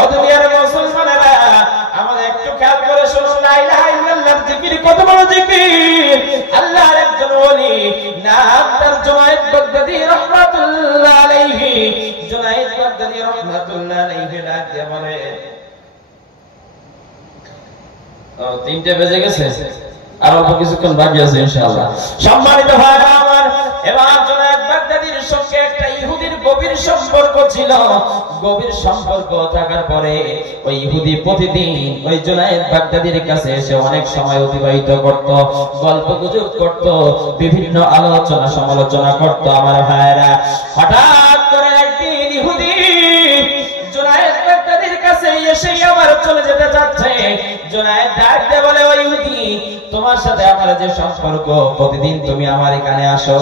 ও দুনিয়ার মুসলমানেরা আমাদের একটু খেয়াল করে শুনুন, লা ইলাহা ইল্লাল্লাহর জিকির কত বড় জিকির। আল্লাহর একজন ওলি নাম তার জুনায়েদ বাগদাদী রাহমাতুল্লাহ আলাইহি, জুনায়েদ বাগদাদী রাহমাতুল্লাহ আলাইহি ডাক দিয়ে বলে, ও 3টা বেজে গেছে, আর অল্প কিছুক্ষণ বাকি আছে ইনশাআল্লাহ। সম্মানিত ভাইরা আমার, এবার জুনায়েদ বাগদাদীর সঙ্গে একটা ইহুদির গভীর সম্পর্ক ছিল। গভীর সম্পর্ক থাকার পরে ওই ইহুদি প্রতিদিন ওই জুনায়েদ বাগদাদীর কাছে এসে অনেক সময় অতিবাহিত করত, গল্পগুজব করত, বিভিন্ন আলোচনা সমালোচনা করত। আমার ভাইরা, হঠাৎ করে একদিন ইহুদি জুনায়েদ বাগদাদীর কাছে এসে আবার চলে যেতে যাচ্ছে। জুনায়েদ ডাক দিয়ে বলে, ও ইহুদি, তোমার সাথে আমার যে সম্পর্ক, প্রতিদিন তুমি আমার এখানে আসো,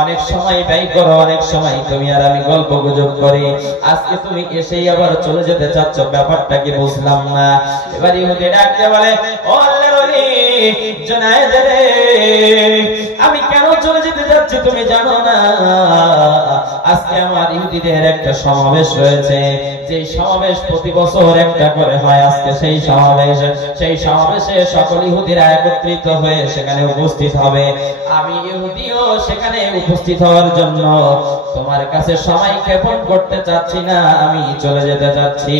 অনেক সময় ব্যয় করো, অনেক সময় তুমি আর আমি গল্প গুজব করি, আজকে তুমি এসেই আবার চলে যেতে চাচ্ছ, ব্যাপারটা কি বুঝলাম না। এবার ইহুদি ডাক দিয়ে বলে, ও আল্লাহর ওলি জুনায়েদ রে, আমি কেন চলে যেতে যাচ্ছি তুমি জানো না? আজকে আমার ইহুদিদের একটা সমাবেশ রয়েছে, যে সমাবেশ প্রতি বছর একটা করে হয়। আজকে সেই সমাবেশে সকল ইহুদিরা একত্রিত হয়ে সেখানে উপস্থিত হবে। আমি ইহুদিও সেখানে উপস্থিত হওয়ার জন্য তোমার কাছে সময় ক্ষেপণ করতে চাচ্ছি না, আমি চলে যেতে চাচ্ছি।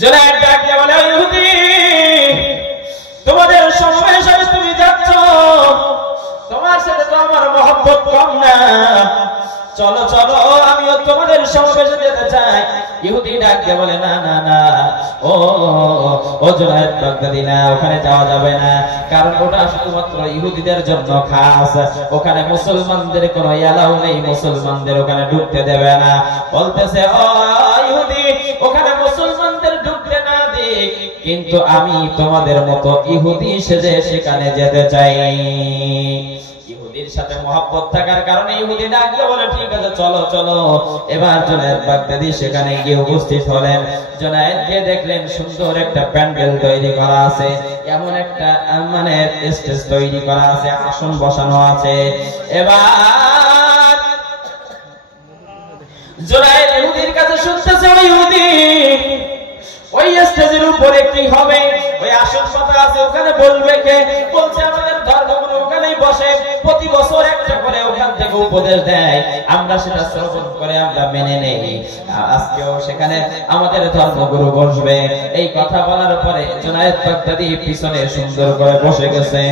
জুনায়েদ ডাক দিয়ে বলে, ইহুদি, তোমাদের সমাবেশে তুমি যাচ্ছ, তোমার সাথে তো আমার মহব্বত কম না, চলো চলো আমিও তোমাদের সমাবেশে যেতে চাই। ইহুদি ডাক দিয়ে বলে, না না না, ও জুনায়েদ বাগদাদী, না, ওখানে যাওয়া যাবে না, কারণ ওটা শুধুমাত্র ইহুদিদের জন্য খাস, ওখানে মুসলমানদের কোনো এলাও নেই, মুসলমানদের ওখানে ঢুকতে দেবে না। বলতেছে, ও ইহুদি, ওখানে মুসলমানদের ঢুকতে না দিক, কিন্তু আমি তোমাদের মতো ইহুদি সেজে সেখানে যেতে চাই। ইহুদির সাথে মহব্বত থাকার কারণে ইহুদি ডাক দিয়ে বলে, ঠিক আছে চলো চলো। এবার জুনায়েদ বাগদাদী সেখানে গিয়ে উপস্থিত হলেন। জুনায়েদ গিয়ে দেখলেন সুন্দর একটা প্যান্ডেল তৈরি করা আছে, এমন একটা মানে স্টেজ তৈরি করা আছে, আসন বসানো আছে। এবার জুনায়েদ ইহুদির কাছে শুনতেছে, ওই ইহুদি, ওই স্টেজের উপরে কি হবে, ওই আসন পাতা আছে, ওখানে বলবে কে? বলছে আমাদের ধর্মগুরু ওখানেই বসে, প্রতি বছর একটা করে ওখান থেকে উপদেশ দেয়, আমরা সেটা শ্রবণ করে আমরা মেনে নেই, আজকেও সেখানে আমাদের ধর্মগুরু বসবে। এই কথা বলার পরে জুনায়েদ বাগদাদী পিছনে সুন্দর করে বসে গেছে।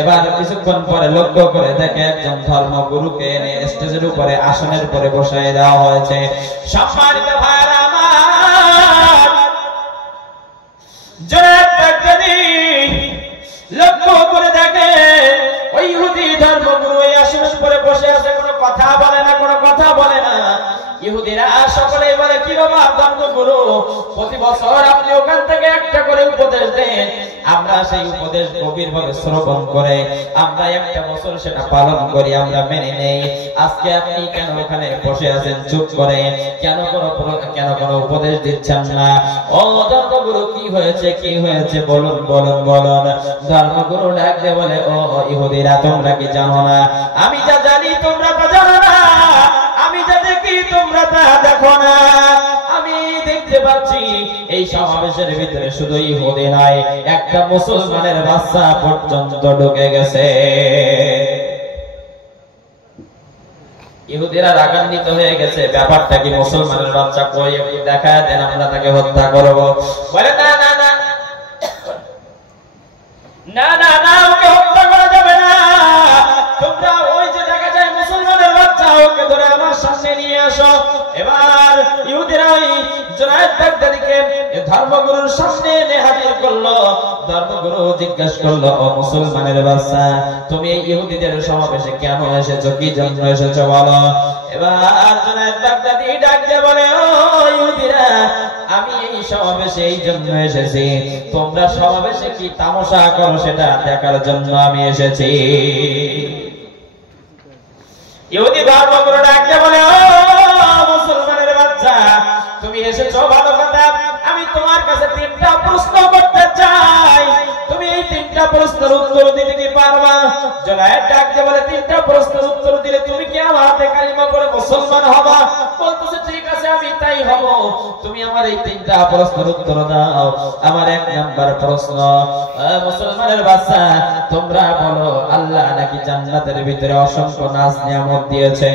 এবার কিছুক্ষণ পরে লক্ষ্য করে দেখে একজন ধর্মগুরুকে এনে স্টেজের উপরে আসনের উপরে বসায় দেওয়া হয়েছে। সম্মানিত ভাইরা আমার, জুনায়েদ বাগদাদী লক্ষ্য করে দেখে ওই ইহুদি ধর্মগুরু এই আসনের উপরে বসে আছে, কোনো কথা বলে না, কোনো কথা বলে না। ইহুদিরা সকলেই বলে, কি বাবা ধর্মগুরু, প্রতি বছর আপনি ওখান থেকে একটা করে উপদেশ দেন, আমরা সেই উপদেশ গভীরভাবে শ্রবণ করে আমরা একটা বছর সেটা পালন করি, আমরা মেনে নেই। আজকে আপনি কেন ওখানে বসে আছেন চুপ করে, কেন কোনো উপদেশ দিচ্ছেন না? ও ধর্মগুরু, কি হয়েছে কি হয়েছে, বলুন বলুন বলুন। ধর্মগুরু ডাক দিয়ে বলে, ও ইহুদিরা, তোমরা কি জানো না? আমি যা জানি তোমরা তা জানো না, আমি যা দেখি তোমরা তা দেখো না। আমি দেখতে পাচ্ছি এই সমাবেশের ভিতরে শুধু ইহুদি নয়, একটা মুসলমানের বাচ্চা পর্যন্ত ঢুকে গেছে। ইহুদিরা রাগান্বিত হয়ে গেছে, ব্যাপারটা কি, মুসলমানের বাচ্চা কই, একটু দেখা দেন, আমরা তাকে হত্যা করব। বলে, না না না না না না, ওকে হত্যা করা যাবে না, তোমরা ওই যে দেখা যায় মুসলমানের বাচ্চা, ওকে ধরে আমার সামনে নিয়ে আসো। এবার ইহুদিরা ওই জুনায়েদ বাগদাদীকে ধর্মগুরুর সামনে এনে হাজির করলো। ধর্মগুরু জিজ্ঞাসা করলো, ও মুসলমানের বাচ্চা, তুমি এই ইহুদিদের সমাবেশে কেন এসেছো, কি জন্য এসেছো বলো। এবার জুনায়েদ বাগদাদী ডাক দিয়ে বলে, ও ইহুদিরা, আমি এই সমাবেশে এই জন্য এসেছি, তোমরা সমাবেশে কি তামাশা করো সেটা দেখার জন্য আমি এসেছি। ইহুদি ধর্মগুরু ডাক দিয়ে বলে, ও মুসলমানের বাচ্চা, তুমি এসেছো ভালো কথা, আমি তোমার কাছে 3টা প্রশ্ন করতে চাই, তুমি এই 3টা প্রশ্নের উত্তর দিতে কি পারবা? জুনায়েদ ডাক দিয়ে বলে, 3টা প্রশ্নের উত্তর দিলে তুমি কি আমার হাতে কালিমা পড়ে মুসলমান হবা? বলতেছে, ঠিক আছে, আমি তাই হব। তুমি আমার এই তিনটা প্রশ্নের উত্তর দাও। আমার এক নাম্বার প্রশ্ন, মুসলমানের বাচ্চা, তোমরা বলো আল্লাহ নাকি জান্নাতের ভিতরে অসংখ্য নাজ নিয়ামত দিয়েছে,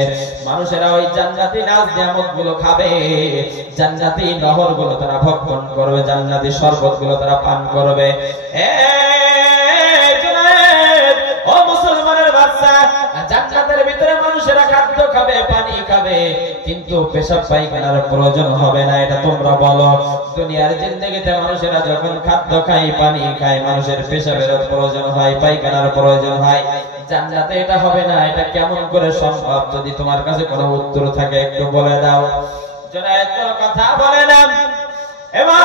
মানুষেরা ওই জান্নাতি নাজ নিয়ামত গুলো খাবে, জান্নাতি নহর গুলো তারা ভক্ষণ করবে, জান্নাতি শরবত গুলো তারা পান করবে। ও মুসলমানের বাচ্চা, জান্নাতের ভিতরে মানুষেরা খাদ্য খাবে, পানি খাবে, কিন্তু পেশাব পায়খানার প্রয়োজন হবে না, এটা তোমরা বলো। দুনিয়ার জিন্দেগিতে মানুষেরা যখন খাদ্য খায়, পানি খায়, মানুষের পেশাবের প্রয়োজন হয়, পায়খানার প্রয়োজন হয়, জান্নাতে এটা হবে না। এটা কেমন করে সম্ভব? যদি তোমার কাছে কোনো উত্তর থাকে একটু বলে দাও। জনায়েত কোনো কথা বলে না। এবার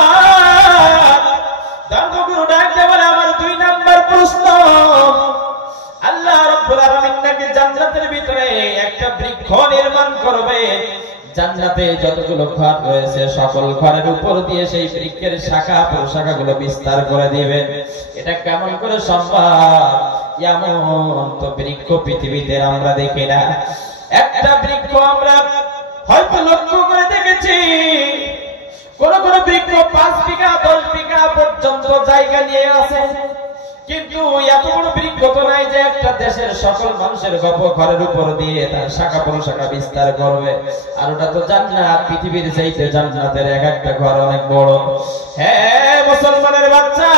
ধর্মগুরু ডাকতে বলে, আমার 2 নাম্বার প্রশ্ন, আল্লাহ রাব্বুল আলামিন নাকি জান্নাতের ভিতরে একটা বৃক্ষ নির্মাণ করবে, জান্নাতে যতগুলো ঘর রয়েছে সকল ঘরের উপর দিয়ে সেই বৃক্ষের শাখা প্রশাখাগুলো বিস্তার করে দিবেন। এটা কেমন করে সম্ভব? এমন তো বৃক্ষ পৃথিবীতে আমরা দেখি না। একটা বৃক্ষ আমরা হয়তো লক্ষ্য করে দেখেছি, কোন কোন বৃক্ষ 5 বিঘা 10 বিঘা পর্যন্ত জায়গা নিয়ে আছে, কিন্তু এত বড় বৃক্ষ তো নাই যে একটা দেশের সকল মানুষের ঘরের উপর দিয়ে তার শাখা প্রশাখা বিস্তার করবে। আর ওটা তো জান্নাত, পৃথিবীর চাইতে জান্নাতের এক একটা ঘর অনেক বড়। হ্যাঁ মুসলমানের বাচ্চা,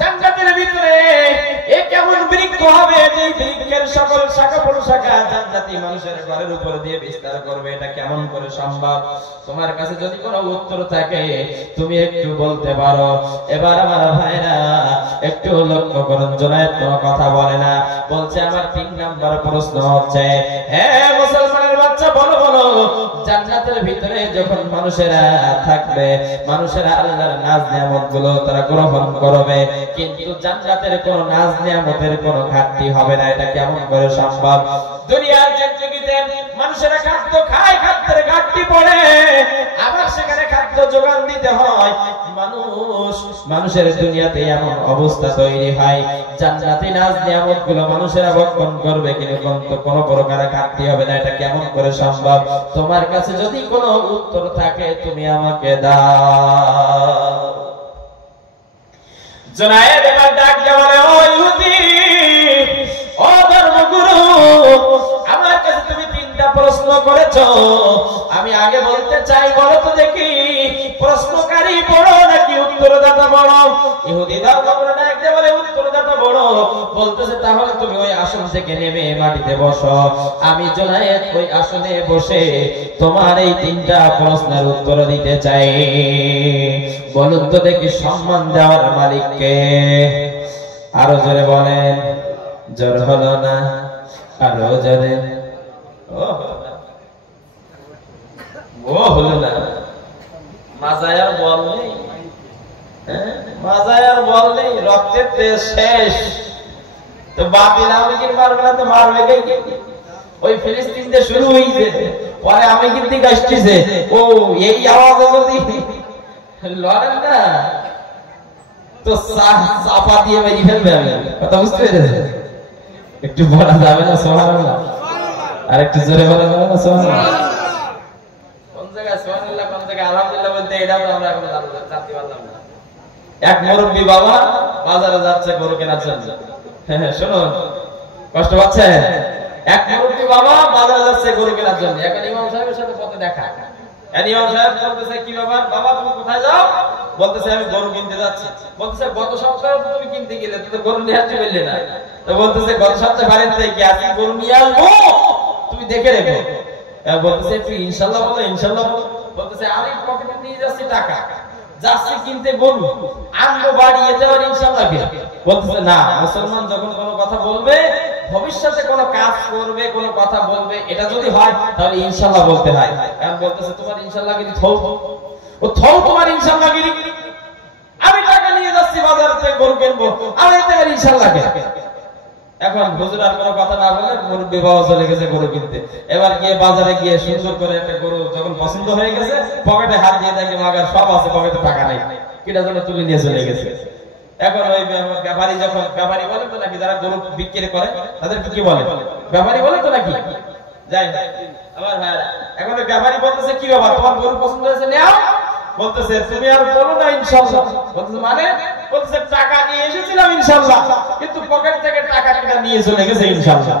জান্নাতের ভিতরে এ কেমন বৃক্ষ হবে যে বৃক্ষের সকল শাখা প্রশাখা জান্নাতি মানুষের ঘরের উপর দিয়ে বিস্তার করবে? এটা কেমন করে সম্ভব? তোমার কাছে যদি কোনো উত্তর থাকে তুমি একটু বলতে পারো। এবার আমার ভাইরা একটু লক্ষ্য করুন, জনায়েত কোনো কথা বলে না। বলছে আমার 3 নাম্বার প্রশ্ন হচ্ছে, হ্যাঁ মুসলমানের বাচ্চা বলো বলো, জান্নাতের ভিতরে যখন মানুষেরা থাকবে, মানুষেরা আল্লাহর নাজ নিয়ামত গুলো তারা গ্রহণ করবে, কিন্তু জান্নাতের কোন নাজ নিয়ামতের কোন ঘাটতি হবে না। এটা কেমন করে সম্ভব? দুনিয়ার জিন্দেগিতে মানুষেরা খাদ্য খায়, খাদ্যের ঘাটতি পড়ে, আবার সেখানে খাদ্য যোগান দিতে হয়। মানুষের দুনিয়াতে এমন অবস্থা তৈরি হয়, জান্নাতি নাজ নিয়ামত গুলো মানুষেরা ভক্ষণ করবে, কিন্তু কোনো প্রকার ঘাটতি হবে না। এটা কেমন করে সম্ভব? তোমার কাছে যদি কোনো উত্তর থাকে তুমি আমাকে দাও। জনায়েত এবার ডাক দিয়ে বলে, ও ইহুদি, ও ধর্মগুরু, আমার কাছে তুমি 3টা প্রশ্ন করেছো, আমি আগে বলতে চাই, বলো তো দেখি প্রশ্নকারী বড় নাকি উত্তরদাতা বড়? ইহুদি ধর্মগুরু ডাক দিয়ে বলে, উত্তরদাতা বড়। বলতেছে তাহলে তুমি ওই আসন থেকে নেমে মাটিতে বসো, আমি জনায়েত ওই আসনে বসে তোমার এই 3টা প্রশ্নের উত্তর দিতে চাই। বলুন তো দেখি সম্মান দেওয়ার মালিককে? আরো জোরে বলেন। জোর হলো না, আরো জোরে। ও হলো না, মাজায় আর বল নেই, মাজায় আর বল নেই, রক্তের তেজ শেষ। তো বাতিল আমেরিকার মারবে না তো মারবে কে? ওই ফিলিস্তিন দিয়ে শুরু হয়েছে, পরে আমেরিকার দিকে আসছে। ও এই আওয়াজ যদি লড়েন না তো চাপা দিয়ে বেরি ফেলবে। আমি কথা বুঝতে পেরেছি? একটু বলা যাবে না সুবহানাল্লাহ? আর একটু জোরে বলা যাবে না সুবহানাল্লাহ? কোন জায়গায় সুবহানাল্লাহ, কোন জায়গায় আলহামদুলিল্লাহ বলতে, এটা তো আমরা এখন জানতে পারলাম না। এক মুরব্বী বাবা বাজারে যাচ্ছে গরু কেনার জন্য। হ্যাঁ শুনুন, কষ্ট পাচ্ছে? এক মুরব্বী বাবা বাজারে যাচ্ছে গরু কেনার জন্য। এখন ইমাম সাহেবের সাথে পথে দেখা। ইমাম সাহেব বলতেছে, কি ব্যাপার বাবা, তুমি কোথায় যাও? বলতেছে আমি গরু কিনতে যাচ্ছি। বলতেছে গত সপ্তাহে তুমি কিনতে গেলে, তুমি তো গরু নিয়ে আসতে পারলে না। তো বলতেছে গত সপ্তাহে বাড়ির থেকে আজকে গরু নিয়ে আসবো, তুমি দেখে রেখো। বলতেছে একটু ইনশাল্লাহ বলো, ইনশাল্লাহ বলো। বলতেছে আমি পকেটে নিয়ে যাচ্ছি টাকা, যাচ্ছি কিনতে গরু, আনবো বাড়ি, এতে আবার ইনশাল্লাহ কে? বলতেছে না, মুসলমান যখন কোনো কথা বলবে, ভবিষ্যতে কোনো কাজ করবে, কোনো কথা বলবে, এটা যদি হয় তাহলে ইনশাল্লাহ বলতে হয়। কারণ বলতেছে তোমার ইনশাল্লাহ গিরি থৌ, ও থৌ তোমার ইনশাল্লাহ গিরি। আমি টাকা নিয়ে যাচ্ছি বাজার থেকে গরু কিনবো, আমি এতে ইনশাল্লাহ কে? এখন হুজুর আর কোনো কথা না বলে মুরব্বি বাবা চলে গেছে গরু কিনতে। এবার গিয়ে বাজারে গিয়ে সুন্দর করে একটা গরু যখন পছন্দ হয়ে গেছে, পকেটে হাত দিয়ে দেখে মাগার সব আছে, পকেটে টাকা নেই, কিটা জন্য তুলে নিয়ে চলে গেছে। এখন ওই ব্যাপারী, যখন ব্যাপারী বলে তো নাকি, যারা গরু বিক্রি করে তাদেরকে কি বলে? ব্যাপারী বলে তো নাকি? যাই আমার ভাইরা, এখন ব্যাপারী বলতেছে কি বাবা তোমার গরু পছন্দ হয়েছে নাও, বলতেছে তুমি আর বলো না ইনশাআল্লাহ, বলতেছে মানে, বলতেছে টাকা নিয়ে এসেছিলাম ইনশাআল্লাহ, কিন্তু পকেট থেকে টাকা কেটে নিয়ে চলে গেছে ইনশাআল্লাহ।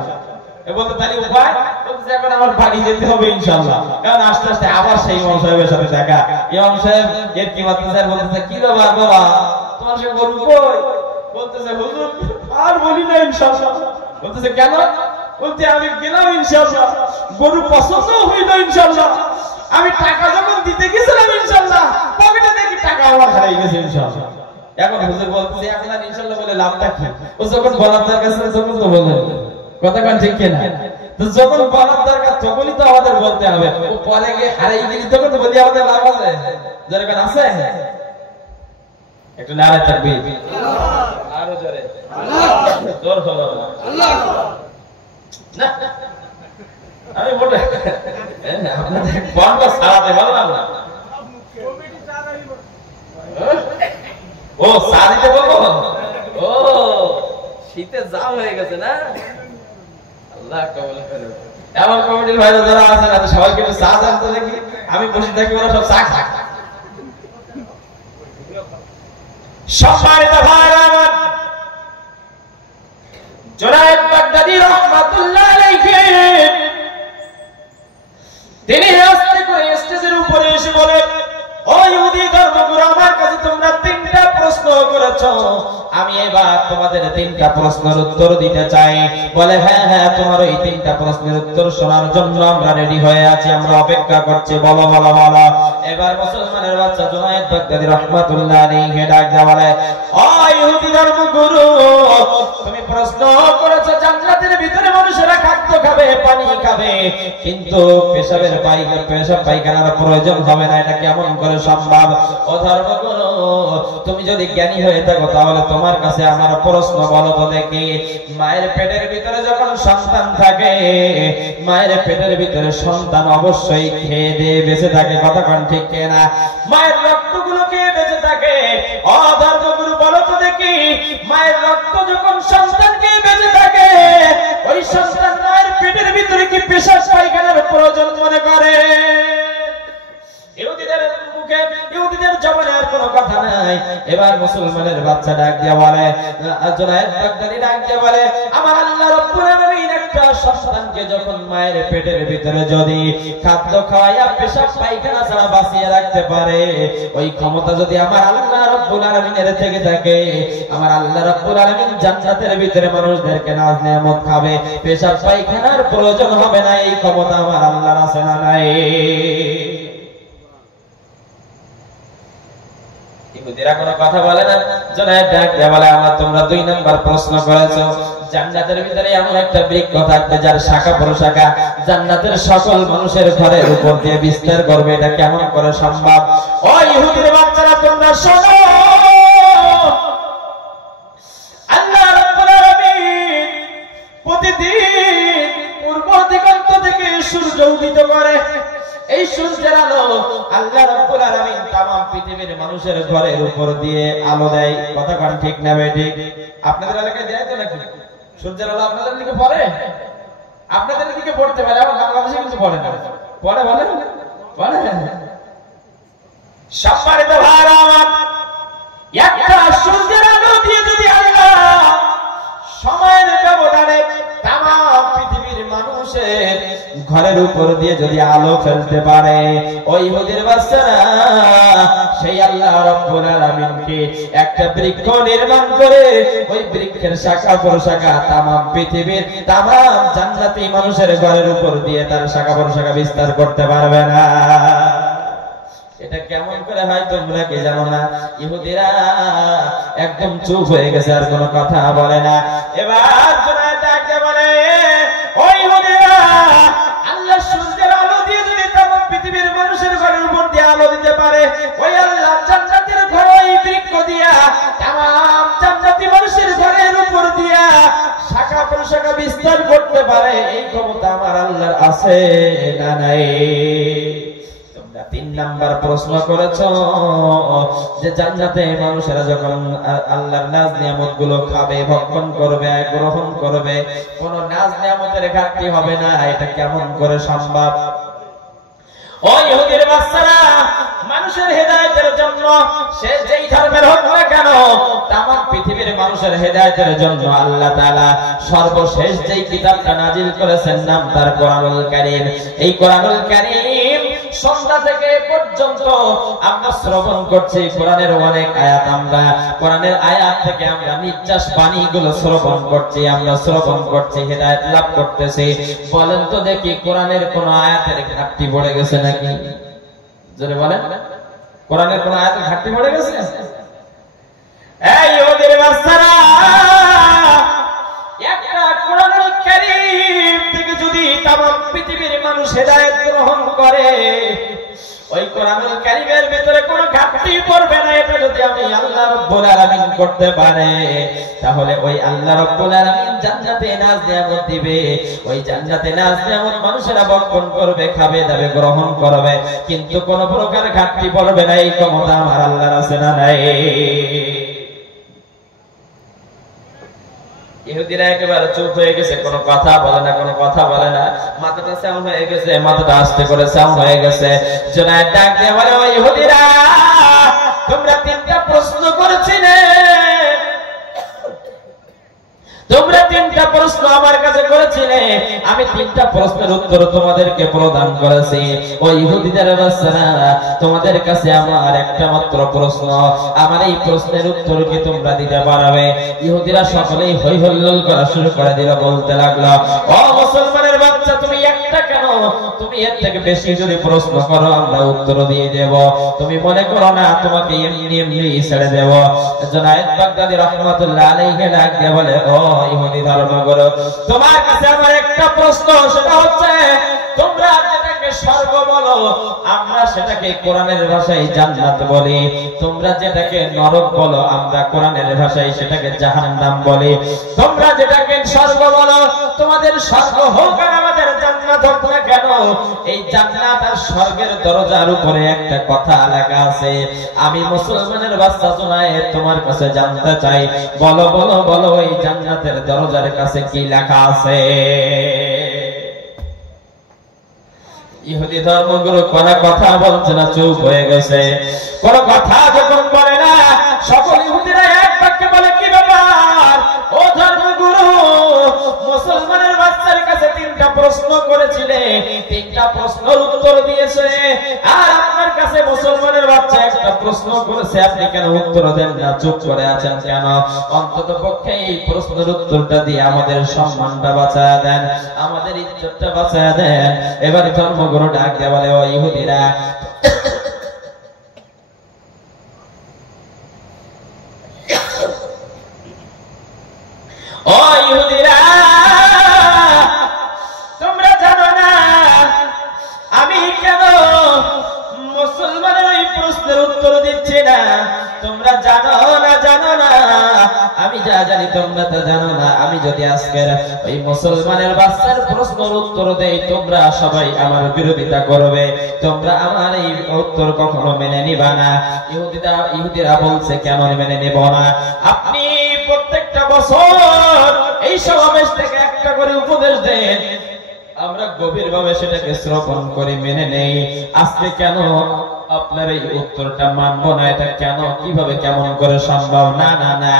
বলতে তাহলে উপায়, বলতেছে এখন আমার বাড়ি যেতে হবে ইনশাআল্লাহ, কারণ আস্তে আস্তে আবার সেই ইমাম সাহেবের সাথে দেখা। ইমাম সাহেব এর কি মারতেছে, বলতেছে কি বাবা বাবা তোমার সে গরু কই, বলতেছে হুজুর আর বলি না ইনশাআল্লাহ। বলতেছে কেন, বলতে আমি গেলাম ইনশাআল্লাহ, গরু পছন্দ হইল ইনশাআল্লাহ, আমি টাকা যখন দিতে গেছিলাম ইনশাআল্লাহ, পকেটে দেখি টাকা আমার হারিয়ে গেছে ইনশাআল্লাহ। এখন হুজুর বলতেছে এখন আর ইনশাআল্লাহ বলে লাভটা কি, ও যখন বলার দরকার ছিল তখন তো বলেন, কথা কান ঠিক কিনা? তো যখন বলার দরকার তখনই তো আমাদের বলতে হবে, ও পরে গিয়ে হারিয়ে গেলি তখন তো বলি আমাদের লাভ আছে, যেরকম আছে। একটু নারে তাকবীর, আরো জোরে জোর হলো আল্লাহ। না আমি বলে আপনাদের কোনটা সারাতে পারলাম না, ও সারিতে বলবো, ও শীতে জাম হয়ে গেছে না, আল্লাহ কবুল করুন। এমন কমিটির ভাইরা যারা আছেন না সবাইকে চা জানতে দেখি, আমি বসে থাকি ওরা সব চা খায়। সম্মানিত ভাইরা আমার, জনাব বাগদাদী রাহমাতুল্লাহ আলাইহি তিনি আস্তে করে স্টেজের উপরে এসে বলে, ও ইহুদি ধর্মগুরু আমার কাছে তোমরা তিনটা প্রশ্ন করেছো, আমি এবার তোমাদের তিনটা প্রশ্নের উত্তর দিতে চাই। বলে হ্যাঁ হ্যাঁ তোমার ওই তিনটা প্রশ্নের উত্তর শোনার জন্য আমরা রেডি হয়ে আছি, আমরা অপেক্ষা করছি, বলো বলো বলো। এবার মুসলমানের বাচ্চা জুনায়েদ বাগদাদী রাহমাতুল্লাহ আলাইহি ডাক দেয়া বলে, ও ইহুদি ধর্মগুরু তুমি প্রশ্ন করেছো জান্নাতের ভিতরে মানুষেরা খাদ্য খাবে, পানি খাবে, কিন্তু পেশাব পায়খানার প্রয়োজন হবে না, এটা কেমন করে সম্ভব? ও ধর্মগুরু তুমি যদি জ্ঞানী হয়ে থাকো তাহলে তোমার কাছে আমার প্রশ্ন বলো তো দেখি, মায়ের পেটের ভিতরে যখন সন্তান থাকে, মায়ের পেটের ভিতরে সন্তান অবশ্যই খেয়ে দিয়ে বেঁচে থাকে, কথা কোন ঠিক কিনা? মায়ের রক্তগুলো খেয়ে বেঁচে থাকে। ও ধর্মগুরু বলো তো দেখি, মায়ের রক্ত যখন সন্তানকে বেঁচে থাকে, ওই সন্তান মায়ের পেটের ভিতরে কি পেশাব পায়খানার প্রয়োজন মনে করে? ইহুদিদের মুখে, ইহুদিদের জবানে আর কোনো কথা নাই। এবার মুসলমানের বাচ্চা ডাক দিয়া বলে, জুনায়েদ বাগদাদী ডাক দিয়া বলে, আমার আল্লাহ রাব্বুল আলামিন একটা সন্তানকে যখন মায়ের পেটের ভিতরে যদি খাদ্য খাওয়াইয়া পেশাব পায়খানা ছাড়া বাঁচিয়ে রাখতে পারে, ওই ক্ষমতা যদি আমার আল্লাহ রাব্বুল আলামিনের থেকে থাকে, আমার আল্লাহ রাব্বুল আলামিন জান্নাতের ভিতরে মানুষদেরকে নাজ নেয়ামত খাবে, পেশাব পায়খানার প্রয়োজন হবে না, এই ক্ষমতা আমার আল্লাহর আছে না নাই? ইহুদিরা কোনো কথা বলে না। জুনায়েদ ডাক দিয়ে বলে, আমার তোমরা দুই নাম্বার প্রশ্ন করেছো, জান্নাতের ভিতরে এমন একটা বৃক্ষ থাকবে যার শাখা প্রশাখা জান্নাতের সকল মানুষের ঘরের উপর দিয়ে বিস্তার করবে, এটা কেমন করে সম্ভব? ও ইহুদির বাচ্চারা তোমরা শোনো, আল্লাহ রাব্বুল আলামিন প্রতিদিন পূর্ব দিগন্ত থেকে সূর্য উদিত করে। এই সূর্যের আলো আল্লাহ রাব্বুল আলামিন तमाम পৃথিবীর মানুষের ঘরের উপর দিয়ে আলো দেয়, কথা কোন ঠিক না বেঠিক? আপনাদের এলাকায় দেয় তো নাকি সূর্যের আলো? আপনাদের দিকে পড়ে? আপনাদের দিকে পড়তে পারে, আমার বাংলাদেশে কিন্তু পড়ে না। পড়ে বলে পড়ে? সম্মানিত ভাইরা আমার, একটা সূর্যের আলো দিয়ে যদি আল্লাহ সময়ের ব্যবধানে तमाम পৃথিবীর মানুষের ঘরের উপর দিয়ে যদি আলো ফেলতে পারে, ওই ইহুদির বাচ্চারা সেই আল্লাহ রাব্বুল আলামিনকে একটা বৃক্ষ নির্মাণ করে ওই বৃক্ষের শাখা প্রশাখা तमाम পৃথিবীর तमाम জান্নাতি মানুষের ঘরের উপর দিয়ে তার শাখা প্রশাখা বিস্তার করতে পারবে না। এটা কেমন করে হয় তোমরা কি জানো না? ইহুদিরা একদম চুপ হয়ে গেছে, আর কোনো কথা বলে না। এবার জুনায়েদ ডাকতে বলে, ওই ইহুদিরা আল্লাহ সূর্যের আলো দিয়ে যদি तमाम পৃথিবীর মানুষের ঘরের উপর দিয়ে আলো দিতে পারে, ওই আল্লাহ জান্নাতের ঘর ওই বৃক্ষ দিয়া तमाम জান্নাতি মানুষের ঘরের উপর দিয়া শাখা প্রশাখা বিস্তার করতে পারে, এই ক্ষমতা আমার আল্লাহর আছে না নাই? তিন নাম্বার প্রশ্ন করেছো যে জান্নাতে মানুষেরা যখন আল্লাহর নাজ নিয়ামত গুলো খাবে, ভক্ষণ করবে, গ্রহণ করবে, কোন নাজ নিয়ামতের ঘাটতি হবে না, এটা কেমন করে সম্ভব? ও ইহুদির বাচ্চারা, মানুষের হেদায়েতের জন্য সে যেই ধর্মের হোক না কেন, তামাম পৃথিবীর মানুষের হেদায়েতের জন্য আল্লাহ তাআলা সর্বশেষ যেই কিতাবটা নাজিল করেছেন নাম তার কোরআনুল কারীম। এই কোরআনুল কারীম সন্ধ্যা থেকে পর্যন্ত আমরা শ্রবণ করছি কোরআনের অনেক আয়াত, আমরা কোরআনের আয়াত থেকে আমরা নির্যাস বাণীগুলো শ্রবণ করছি, আমরা শ্রবণ করছি, হেদায়েত লাভ করতেছি। বলেন তো দেখি কোরআনের কোন আয়াতের ঘাটতি পড়ে গেছে নাকি? জোরে বলেন, কোরআনের কোন আয়াতের ঘাটতি পড়ে গেছে? এই ইহুদির বাচ্চারা, একটা কোরআনুল কারীম থেকে যদি তামাম পৃথিবীর মানুষ হেদায়েত গ্রহণ করে, ওই কোরআনুল কারীমের ভিতরে কোনো ঘাটতি পড়বে না। এটা যদি আমি আল্লাহ রাব্বুল আলামিন করতে পারে, তাহলে ওই আল্লাহ রাব্বুল আলামিন জান্নাতে নাজ নিয়ামত দিবে। ওই জান্নাতে নাজ নিয়ামত মানুষেরা ভক্ষণ করবে, খাবে, দাবে, গ্রহণ করবে, কিন্তু কোন প্রকার ঘাটতি পড়বে না। এই ক্ষমতা আমার আল্লাহর আছে না নাই? ইহুদিরা একেবারে চুপ হয়ে গেছে, কোনো কথা বলে না, কোনো কথা বলে না। মাথাটা সাউন্ড হয়ে গেছে, মাথাটা আস্তে করে সাউন্ড হয়ে গেছে। জুনায়েদ ডাক দিয়ে বলে, ও ইহুদিরা, তোমরা তিনটা প্রশ্ন করেছিলে, তোমরা তিনটা প্রশ্ন আমার কাছে করেছিলে, আমি তিনটা প্রশ্নের উত্তর তোমাদেরকে প্রদান করেছি। ও ইহুদিদের বাচ্চারা, তোমাদের কাছে আমার একটা মাত্র প্রশ্ন, আমার এই প্রশ্নের উত্তর কি তোমরা দিতে পারবে? ইহুদিরা সকলেই হই হল্লোল করা শুরু করে দিল, বলতে লাগলো, ও মুসলমানের বাচ্চা, তুমি একটা কেন, তুমি এর থেকে বেশি যদি প্রশ্ন করো আমরা উত্তর দিয়ে দেব। তুমি মনে করো না তোমাকে এমনি এমনি ছেড়ে দেব। জুনায়েদ বাগদাদী রাহমাতুল্লাহ আলাইহি ডাক দিয়ে বলে, ও ইহুদি ধর্মগুরু, তোমার কাছে আমার একটা প্রশ্ন, সেটা হচ্ছে তোমরা যেটাকে স্বর্গ বলো আমরা সেটাকে কোরআনের ভাষায় জান্নাত বলি, তোমরা যেটাকে নরক বলো আমরা কোরআনের ভাষায় সেটাকে জাহান্নাম বলি। তোমরা যেটাকে স্বর্গ বলো, তোমাদের স্বর্গ হোক আর আমাদের জান্নাত হোক না কেন, এই জান্নাত আর স্বর্গের দরজার উপরে একটা কথা লেখা আছে। আমি মুসলমানের বাচ্চা জুনায়েদ তোমার কাছে জানতে চাই, বলো বলো বলো, এই জান্নাতের দরজার কাছে কি লেখা আছে? ইহুদি ধর্মগুরু কোন কথা বলছে না, চুপ হয়ে গেছে। কোন কথা যখন বলে না, সকল ইহুদিরা এক বাক্যে বলে, কি ব্যাপার ও ধর্মগুরু, মুসলমানের বাচ্চার কাছে তিনটা প্রশ্ন করেছিলে, তিনটা প্রশ্নের উত্তর দিয়েছে, আর আপনার কাছে মুসলমানের বাচ্চা একটা প্রশ্ন করেছে, আপনি কেন উত্তর দেন না, চুপ করে আছেন কেন? অন্তত পক্ষে এই প্রশ্নের উত্তরটা দিয়ে আমাদের সম্মানটা বাঁচায় দেন, আমাদের ইজ্জতটা বাঁচায় দেন। এবার ধর্মগুরু ডাক দিয়ে বলে, ও ইহুদিরা, ও ইহুদিরা, তোমরা জানো না আমি কেন মুসলমানের ওই প্রশ্নের উত্তর দিচ্ছি না? তোমরা জানো না, জানো না, আমি যা জানি তোমরা তা জানো না। আমি যদি আজকের ওই মুসলমানের বাচ্চার প্রশ্নের উত্তর দেই, তোমরা সবাই আমার বিরোধিতা করবে, তোমরা আমার এই উত্তর কখনো মেনে নিবা না। ইহুদিরা বলছে, কেন মেনে নেব না? আপনি প্রত্যেকটা বছর এই সমাবেশ থেকে একটা করে উপদেশ দেন, আমরা গভীরভাবে সেটাকে শ্রবণ করি, মেনে নেই। আজকে কেন আপনার এই উত্তরটা মানবো না? এটা কেন, কিভাবে, কেমন করে সম্ভব? না না না,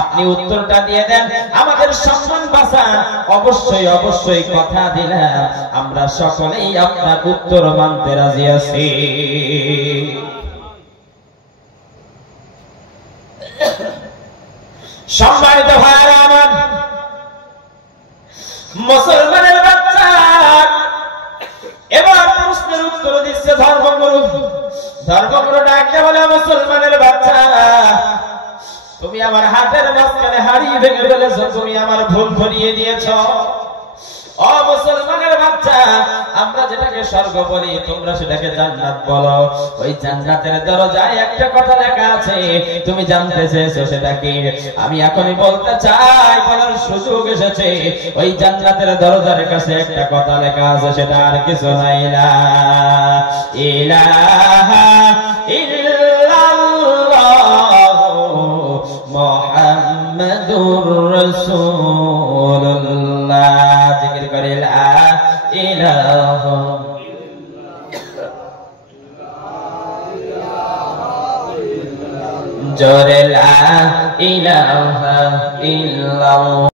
আপনি উত্তরটা দিয়ে দেন, আমাদের সম্মান বাঁচান। অবশ্যই অবশ্যই কথা দিলাম, আমরা সকলেই আপনার উত্তর মানতে রাজি আছি। সম্মানিত ভাইরা আমার, মুসলমানের বাচ্চা এবার প্রশ্নের উত্তর দিচ্ছে ধর্মগুরু। ধর্মগুরু ডাকতে বলে, মুসলমানের বাচ্চা, তুমি আমার হাতের মাঝখানে হাড়ি ভেঙে ফেলেছ, তুমি আমার ভুল ভরিয়ে দিয়েছ। ও মুসলমানের বাচ্চা, আমরা যেটাকে স্বর্গ বলি তোমরা সেটাকে জান্নাত বলো। ওই জান্নাতের দরজায় একটা কথা লেখা আছে, তুমি জানতে চেয়েছো সেটা কি? আমি এখনই বলতে চাই, বলার সুযোগ এসেছে। ওই জান্নাতের দরজার কাছে একটা কথা লেখা আছে, সেটা আর কিছু নাই, লা ইলাহা ইল্লাল্লাহু মুহাম্মাদুর রাসূলুল্লাহ। জিকির করে, লা ইলাহা জোরে লা ইলাহা ইল্লাল্লাহ।